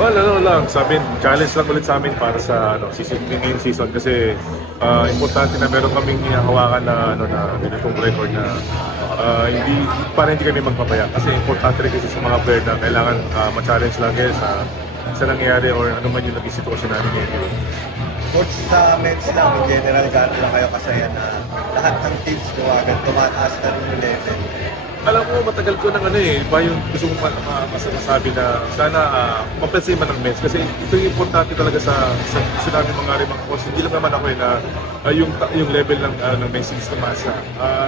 Well, ano lang, sabi, challenge lang ulit sa amin para sa main season kasi importante na meron kaming hinahawakan na ganitong record na hindi kami magpapaya kasi importante rin kasi sa mga player na kailangan ma-challenge lang kayo sa nangyayari or ano man yung naging sitwasyon namin ngayon. Coach, sa men's lang in general, gaano lang kayo kasaya na lahat ng teams agad tumataas na rin yung level? Alam mo, matagal ko nang pa yung gusto kong masasabi na sana mapansin man ng men's kasi ito yung importante talaga sa namin mga rin mga coach. Hindi lang naman ako na yung level ng men's is tumasa.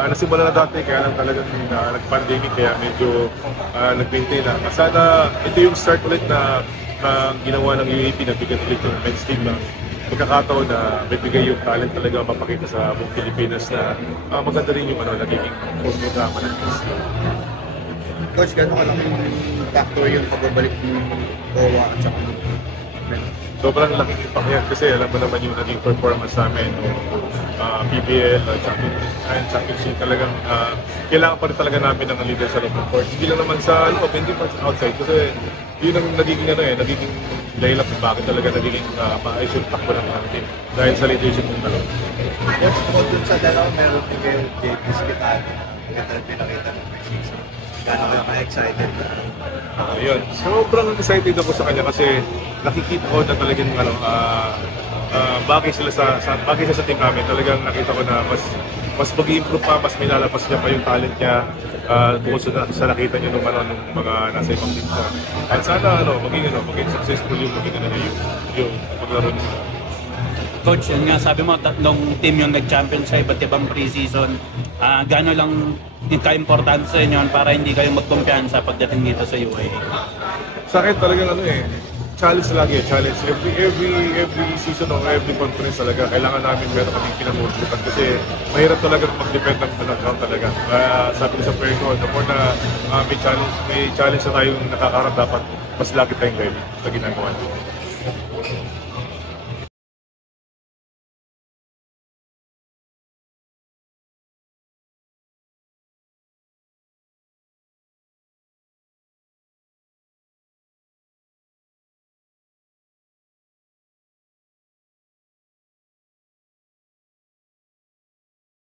Nasimula na dati kaya lang talagang nag-pandemic kaya medyo nag-maintain na. Sana ito yung start ulit na ginawa ng UAP na bigyan ulit yung men's team na magkakataon na may bigay yung talent talaga mapakita sa buong Pilipinas na maganda rin yung nagiging programa ng men's team. Coach, gano'n ka lang yung factor yung pagbabalik ng OWA at saka sobrang laking impact yan kasi alam mo naman yung naging performance namin PBL, Championship talagang kailangan pa rin talaga namin ng leader sa loob ng court. Hindi lang naman sa loob, hindi pa sa outside kasi yun ang nagiging nagiging dahilan kung bakit talaga nagiging maayos yung takbo ng team dahil sa leadership ng dalawa. Coach, kung dun sa dalawa meron Miguel Davis Kitano, ganda rin pinakita ng season. Gano'n kayo ka-excited na? Yun. Sobrang excited ako sa kanya kasi nakikita ko na talagang bagay sila sa team namin. Talagang nakita ko na mas mag-i-improve pa, mas may lalabas niya pa yung talent niya bukod sa nakita niyo nung mga nasa ibang team siya. At sana maging successful yung paglaro niya. Coach, yun nga sabi mo, tatlong team yung nag-champion sa iba't ibang pre-season. Gano'n lang ka-importante sa inyo para hindi kayo magkumpiyansa pagdating dito sa UAE? Sa akin talagang challenge lagi, challenge. Every season o every conference talaga, kailangan namin meron kaming kinamulutan kasi mahirap talaga mag-depend ng ground talaga. Sabi ko sa player ko, the more na may challenge na tayong nakakarap, dapat mas lagi tayong ready sa ginagawa natin.